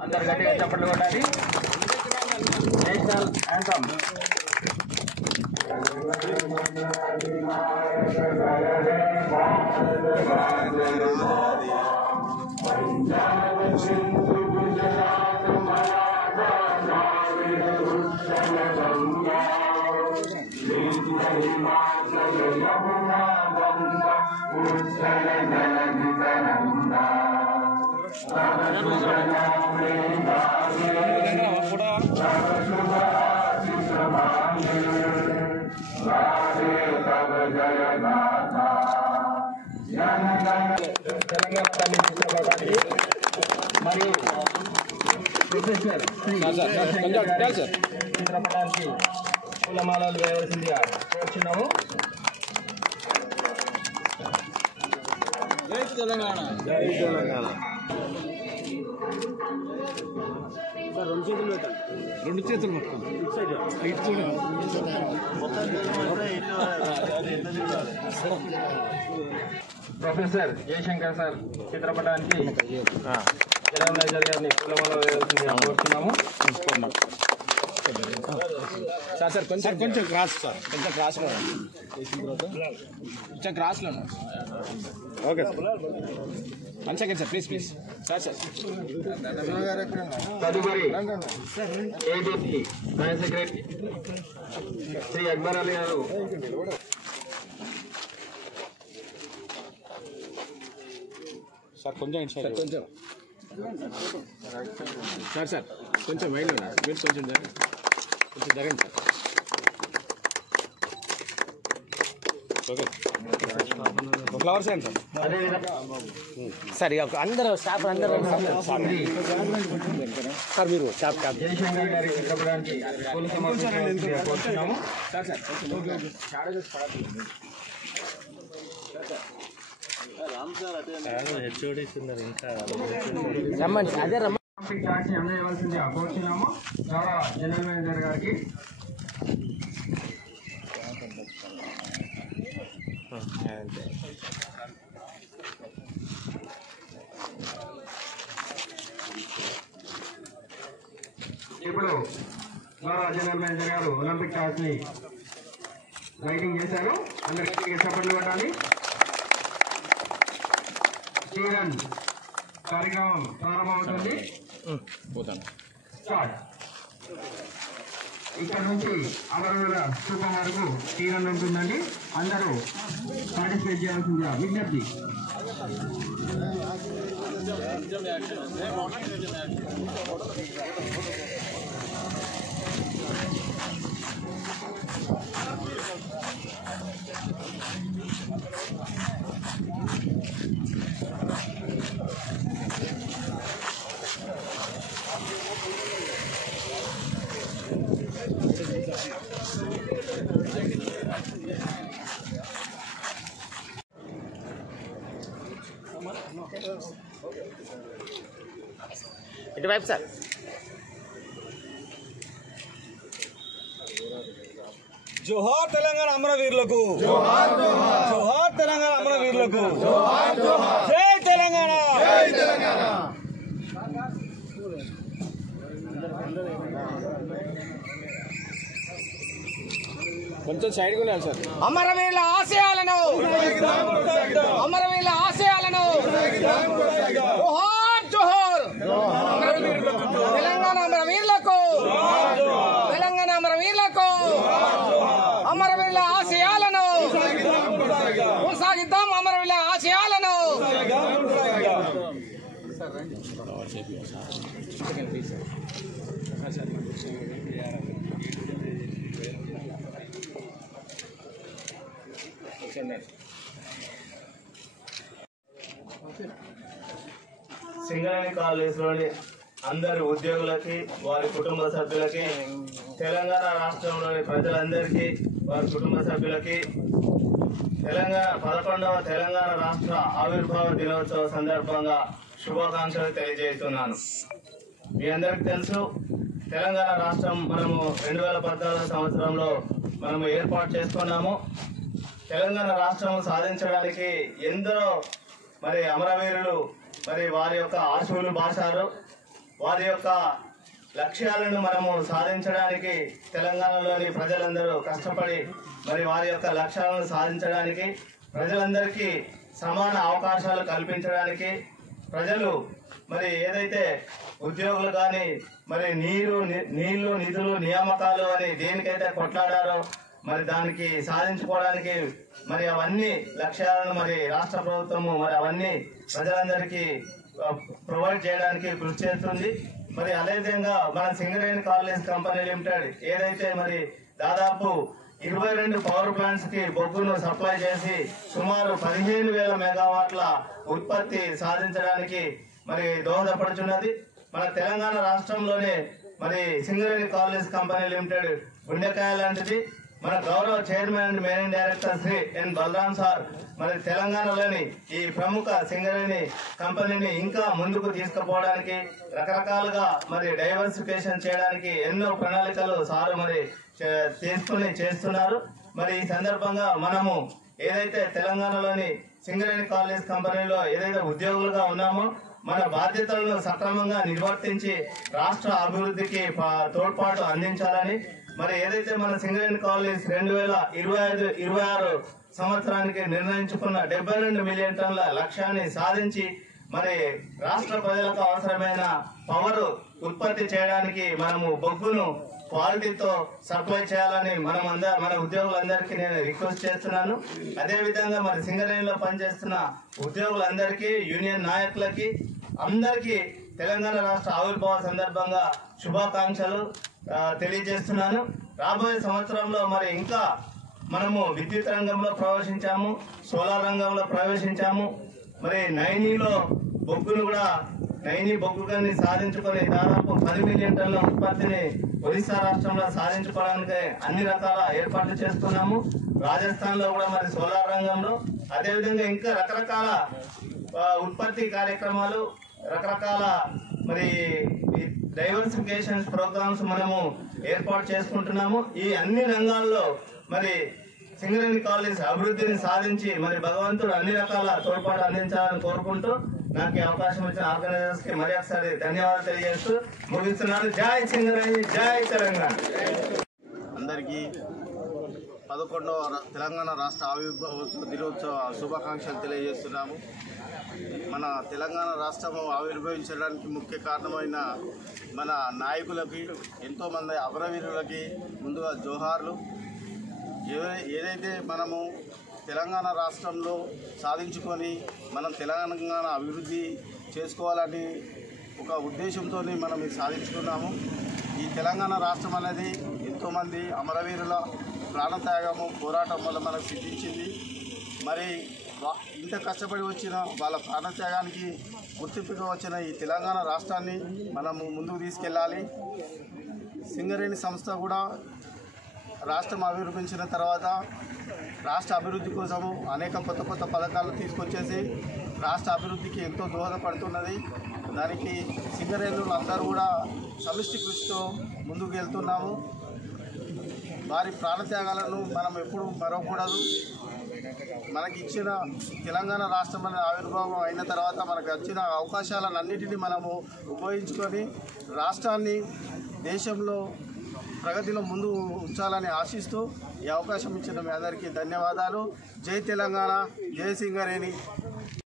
అందరు గట్టిగా చప్పట్లు కొట్టాలి. National anthem. తెలంగాణ తల్లి చిత్రపటానికి మరియు ప్రొఫెసర్ చిత్రపటానికి పూలమాలలు వేయవలసిందిగా కోరుచున్నాము. జై తెలంగాణ. జై తెలంగాణ. రెండు చేతులు పెట్టాలి. రెండు చేతులు పట్టుకోండి. ఇటు చూడండి. ప్రొఫెసర్ జయశంకర్ సార్ చిత్రపటానికి జనరల్ మేనేజర్ గారిని పూలమాల వేయాల్సిందిగా కోరుతున్నాము. సార్ కొంచెం కొంచెం క్రాస్ సార్, కొంచెం క్రాస్లో కొంచెం క్రాస్లో okay sir. 1 second sir, please please sir. తదుపరి ABC joint secretary Shri Akbar Ali garu sir కొంచెం కొంచెం సార్ కొంచెం వైండ్ మీరు కొంచెం జరగండి సార్. ఓకే ఫ్లవర్స్ ఏంటి సార్? ఇక అందరూ స్టాఫ్ అందరూ సార్ మీరు స్టాఫ్ జయశంకర్ గారి చిత్రపటానికి రమ్మండి. అదే రమ్మండి అందజేయవలసిందిగా కోరుతున్నాము గౌరవ జనరల్ మేనేజర్ గారికి. ఇప్పుడు గౌరవ జనరల్ మేనేజర్ గారు ఒలింపిక్ టాస్ ని లైటింగ్ చేశారు. అందరికీ చప్పట్లు కొట్టాలి. చీరన్ కార్యక్రమం ప్రారంభమవుతుంది. ఇక్కడ నుంచి అమరవీరుల స్థూపం వరకు చీరన్ ఉంటుందండి. అందరూ పార్టిసిపేట్ చేయాల్సిందిగా విజ్ఞప్తి. ఇటువైపు సార్. జోహార్ తెలంగాణ అమరవీరులకు, జోహార్ తెలంగాణ అమరవీరులకు, జై తెలంగాణ. కొంచెం సైడ్ గా సార్. అమరవీరుల ఆశయాలను, అమరవీరుల ఆశయాలను జోహార్ జోహార్ తెలంగాణ అమరవీరులకు, తెలంగాణ అమరవీరులకు, అమరవీరుల ఆశయాలను కొనసాగిద్దాం, అమరవీరుల ఆశయాలను. సింగరేణి కాలేజీలోని అందరి ఉద్యోగులకి, వారి కుటుంబ సభ్యులకి, తెలంగాణ రాష్ట్రంలోని ప్రజలందరికీ, వారి కుటుంబ సభ్యులకి 11వ తెలంగాణ రాష్ట్ర ఆవిర్భావ దినోత్సవ సందర్భంగా శుభాకాంక్షలు తెలియజేస్తున్నాను. మీ అందరికీ తెలుసు, తెలంగాణ రాష్ట్రం మనము 2014 సంవత్సరంలో మనము ఏర్పాటు చేసుకున్నాము. తెలంగాణ రాష్ట్రం సాధించడానికి ఎందరో మరి అమరవీరులు మరి వారి యొక్క ఆశువులు బాశారు. వారి యొక్క లక్ష్యాలను మనము సాధించడానికి తెలంగాణలోని ప్రజలందరూ కష్టపడి మరి వారి యొక్క లక్ష్యాలను సాధించడానికి ప్రజలందరికీ సమాన అవకాశాలు కల్పించడానికి ప్రజలు మరి ఏదైతే ఉద్యోగులు కానీ మరి నీళ్లు నిధులు నియామకాలు అని దేనికైతే కొట్లాడారో మరి దానికి సాధించుకోవడానికి మరి అవన్నీ లక్ష్యాలను మరి రాష్ట్ర ప్రభుత్వము మరి అవన్నీ ప్రజలందరికీ ప్రొవైడ్ చేయడానికి కృషి చేస్తుంది. మరి అదేవిధంగా మన సింగరేణి కాలేజ్ కంపెనీ లిమిటెడ్ ఏదైతే మరి దాదాపు 22 పవర్ ప్లాంట్స్ కి బొగ్గును సప్లై చేసి సుమారు 15,000 మెగావాట్ల ఉత్పత్తి సాధించడానికి మరి దోహదపడుతున్నది. మన తెలంగాణ రాష్ట్రంలోనే మరి సింగరేణి కాలేజ్ కంపెనీ లిమిటెడ్ గుండెకాయ లాంటిది. మన గౌరవ chairman and managing director Shri N Balram sir మరి తెలంగాణలోని ఈ ప్రముఖ సింగరేణి కంపెనీని ఇంకా ముందుకు తీసుకుపోవడానికి రకరకాలుగా మరి డైవర్సిఫికేషన్ చేయడానికి ఎన్నో ప్రణాళికలు సార్ మరి చేస్తున్నారు. మరి ఈ సందర్భంగా మనము ఏదైతే తెలంగాణలోని సింగరేణి కాలేజ్ కంపెనీలో ఏదైతే ఉద్యోగులుగా ఉన్నామో మన బాధ్యతలను సక్రమంగా నిర్వర్తించి రాష్ట్ర అభివృద్ధికి తోడ్పాటు అందించాలని మరి ఏదైతే మన సింగరేణి కాలేజ్ 2025-26 సంవత్సరానికి నిర్ణయించుకున్న 72 మిలియన్ టన్నుల లక్ష్యాన్ని సాధించి మరి రాష్ట్ర ప్రజలకు అవసరమైన పవర్ ఉత్పత్తి చేయడానికి మనము బొగ్గును క్వాలిటీతో సప్లై చేయాలని మన ఉద్యోగులందరికీ నేను రిక్వెస్ట్ చేస్తున్నాను. అదేవిధంగా మరి సింగరేణిలో పనిచేస్తున్న ఉద్యోగులందరికీ యూనియన్ నాయకులకి అందరికీ తెలంగాణ రాష్ట్ర ఆవిర్భావ సందర్భంగా శుభాకాంక్షలు తెలియజేస్తున్నాను. రాబోయే సంవత్సరంలో మరి ఇంకా మనము విద్యుత్ రంగంలో ప్రవేశించాము, సోలార్ రంగంలో ప్రవేశించాము. మరి నైనీలో బొగ్గును కూడా నైనీ బొగ్గు గని సాధించుకొని దాదాపు 10 మిలియన్ టన్నుల ఉత్పత్తిని ఒరిస్సా రాష్ట్రంలో సాధించుకోవడానికి అన్ని రకాల ఏర్పాట్లు చేస్తున్నాము. రాజస్థాన్ లో కూడా మరి సోలార్ రంగంలో అదేవిధంగా ఇంకా రకరకాల ఉత్పత్తి కార్యక్రమాలు రకరకాల మరి డైవర్సిఫికేషన్ ప్రోగ్రామ్స్ మనము ఏర్పాటు చేసుకుంటున్నాము. ఈ అన్ని రంగాల్లో మరి సింగరేణి కాలేజ్ అభివృద్ధిని సాధించి మరి భగవంతుడు అన్ని రకాల తోడ్పాటు అందించాలని కోరుకుంటూ నాకు ఈ అవకాశం ఇచ్చిన ఆర్గనైజర్స్ కి మరి ఒకసారి ధన్యవాదాలు తెలియజేస్తూ ముగిస్తున్నాను. జై సింగరేణి, జై తెలంగాణ. అందరికీ 11వ తెలంగాణ రాష్ట్ర ఆవిర్భావ దినోత్సవ శుభాకాంక్షలు తెలియజేస్తున్నాము. మన తెలంగాణ రాష్ట్రం ఆవిర్భవించడానికి ముఖ్య కారణమైన మన నాయకులకి ఎంతోమంది అమరవీరులకి ముందుగా జోహార్లు. ఏదైతే మనము తెలంగాణ రాష్ట్రంలో సాధించుకొని మనం తెలంగాణ అభివృద్ధి చేసుకోవాలని ఒక ఉద్దేశంతో మనం ఇది సాధించుకున్నాము. ఈ తెలంగాణ రాష్ట్రం అనేది ఎంతోమంది అమరవీరుల ప్రాణత్యాగము పోరాటం వల్ల మనకు సిద్ధించింది. మరి ఇంత కష్టపడి వచ్చిన వాళ్ళ ప్రాణత్యాగానికి గుర్తింపుగా వచ్చిన ఈ తెలంగాణ రాష్ట్రాన్ని మనము ముందుకు తీసుకెళ్ళాలి. సింగరేణి సంస్థ కూడా రాష్ట్రం అభివృద్ధించిన తర్వాత రాష్ట్ర అభివృద్ధి కోసము అనేక కొత్త పథకాలు తీసుకొచ్చేసి రాష్ట్ర అభివృద్ధికి ఎంతో దోహదపడుతున్నది. దానికి సింగరేణులు అందరూ కూడా సమిష్టి కృషితో ముందుకు వెళ్తున్నాము. వారి ప్రాణత్యాగాలను మనం ఎప్పుడు మరవకూడదు. మనకి ఇచ్చిన తెలంగాణ రాష్ట్రం అనే ఆవిర్భావం అయిన తర్వాత మనకు వచ్చిన అవకాశాలన్నింటినీ మనము ఉపయోగించుకొని రాష్ట్రాన్ని దేశంలో ప్రగతిలో ముందు ఉంచాలని ఆశిస్తూ ఈ అవకాశం ఇచ్చిన మీ అందరికీ ధన్యవాదాలు. జై తెలంగాణ, జై సింగరేణి.